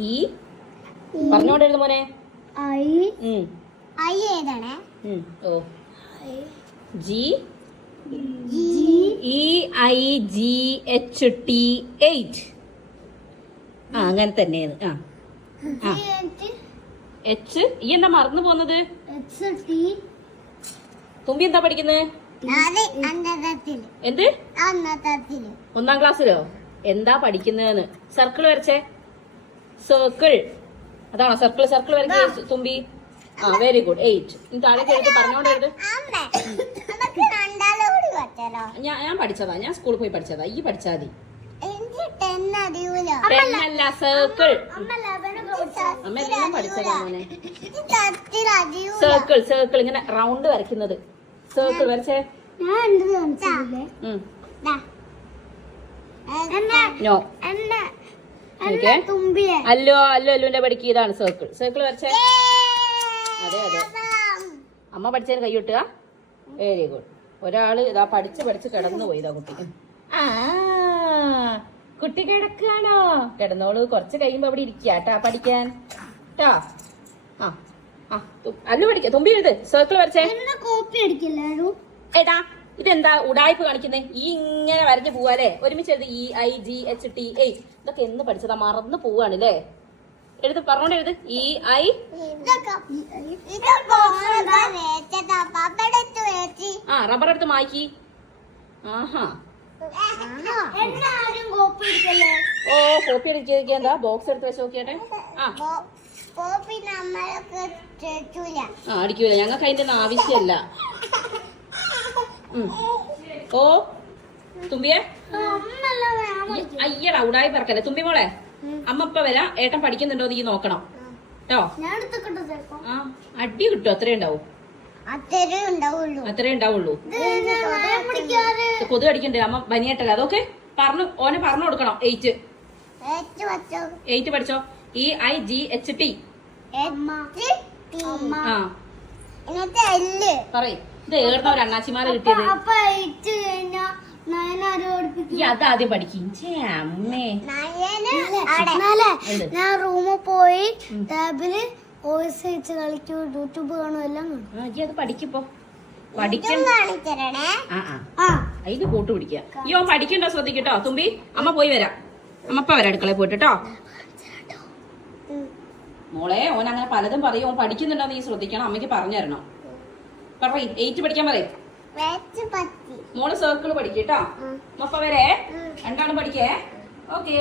ഈ? പറഞ്ഞോണ്ട് എഴുതു മോനെ. ഐ. ഐ ഉം, ഓ. G? E I G H T eight. ആ അങ്ങനെ തന്നെയാണ്. ആ. ആ. എച്ച്? ഈ എന്താ മറന്നു പോകുന്നത് തുമ്പി എന്താ പഠിക്കുന്നത് എന്ത്? ഒന്നാം ക്ലാസ്സിലോ? എന്താ പഠിക്കുന്നതെന്ന്? സർക്കിൾ വരച്ചേ. സർക്കിൾ അതാണോ സർക്കിൾ സർക്കിൾ വരയ്ക്കുക തുമ്പി. ആ വെരി ഗുഡ് എയ്റ്റ് ഇനി താഴേക്ക് എഴുതി പറഞ്ഞോണ്ട് ഞാൻ ഞാൻ പഠിച്ചതാ. ഞാൻ സ്കൂളിൽ പോയി പഠിച്ചതാ. ഈ പഠിച്ചാ മതി. അല്ല സർക്കിൾ അമ്മ അമ്മ എല്ലാം പഠിച്ചതാ മോനെ. സർക്കിൾ സർക്കിൾ ഇങ്ങനെ റൗണ്ട് വരയ്ക്കുന്നത്. സർക്കിൾ വരച്ചേ. നോ അല്ലോ അല്ലോ അല്ലുവിന്റെ പടിക്ക് ഇതാണ് സർക്കിൾ സർക്കിൾ വരച്ചേ? അതെ അതെ. അമ്മ പഠിച്ചതിന് കൈ കിട്ടുക വെരി ഗുഡ് ഒരാൾ ഇതാ പഠിച്ച് പഠിച്ച് കിടന്നു പോയി ഇതാ കുട്ടി കുട്ടി കിടക്കാണോ കിടന്നോളൂ. കുറച്ച് കഴിയുമ്പോ അവിടെ ഇരിക്കാട്ടാ പഠിക്കാൻ. ട്ടാ. ആ ആ അല്ലു പഠിക്ക. തുമ്പി എഴുത്. സർക്കിൾ വരച്ചേ. കോപ്പി അടിക്കില്ലായിരുന്നു ഏട്ടാ ഇതെന്താ ഉടായ്പ കാണിക്കുന്നേ? ഈ ഇങ്ങനെ വരഞ്ഞു പോവാല്ലേ? ഒരുമിച്ച് എഴുതി E I G H T A ഇതൊക്കെ എന്ന് പഠിച്ചതാ? മറന്നു പോവാണ് അല്ലേ എഴുത് പറഞ്ഞോണ്ട് എഴുത്. ഇ ഐ ആ റബ്ബർ എടുത്ത് മായ്ക്കി. ആഹാ. ഓ കോപ്പി അടിച്ചിരിക്കുക എന്താ? ബോക്സ് എടുത്ത് വെച്ച് നോക്കിയാട്ടെ. ആ. ആ അടിക്കൂല. ഞങ്ങൾക്ക് അതിന്റെ ഒന്നും ആവശ്യമല്ല. ഓ. തുമ്പിയെ? അയ്യടാ ഉടായി പറക്കല്ലേ. തുമ്പി മോളെ അമ്മ ഇപ്പൊ വരാ ഏട്ടൻ പഠിക്കുന്നുണ്ടോ നീ നോക്കണം. കേട്ടോ? ആ അടി കിട്ടും അത്രേ ഉണ്ടാവും? അത്രേ ഉണ്ടാവുള്ളൂ. കൊതു അടിക്കണ്ടേ അമ്മ ബനിയേട്ടല്ലേ അതൊക്കെ പറഞ്ഞു ഓനെ പറഞ്ഞു കൊടുക്കണം എയ്റ്റ് എയ്റ്റ് പഠിച്ചോ? E I G H T ആ. പറയ്. ഇത് ഏടുന്ന ഒരു അണ്ണാച്ചിമാരെ കിട്ടിയത്? ഈ അതാദ്യം പഠിക്കും. ഛേ, അമ്മേ? ഞാൻ റൂമിൽ പോയി. ടാബിൽ വോയിസ് അയച്ച് കളിക്കും. യൂട്യൂബ് കാണും എല്ലാം ആ ഈ അത് പഠിക്കിപ്പോ. പഠിക്കണ്ട കാണിച്ചരണേ ആ ആ. അതിന് കൂട്ട് പിടിക്കുക ഈ ഓൻ പഠിക്കണ്ടോ ശ്രദ്ധിക്കട്ടോ? തുമ്പി അമ്മ പോയി വരാം. അമ്മപ്പ വരാം അടുക്കളയിൽ പോയിട്ട് കേട്ടോ മോളെ ഓൻ അങ്ങനെ പലതും പറയും. ഓൻ പഠിക്കുന്നുണ്ടോ നീ ശ്രദ്ധിക്കണം. അമ്മയ്ക്ക് പറഞ്ഞു തരണം പറയ് എയ്റ്റ് പഠിക്കാൻ പറയും. മോൾ സർക്കിൾ പഠിക്കട്ടോ മൊപ്പ വരെ. രണ്ടാളും പഠിക്കേ. ഓക്കേ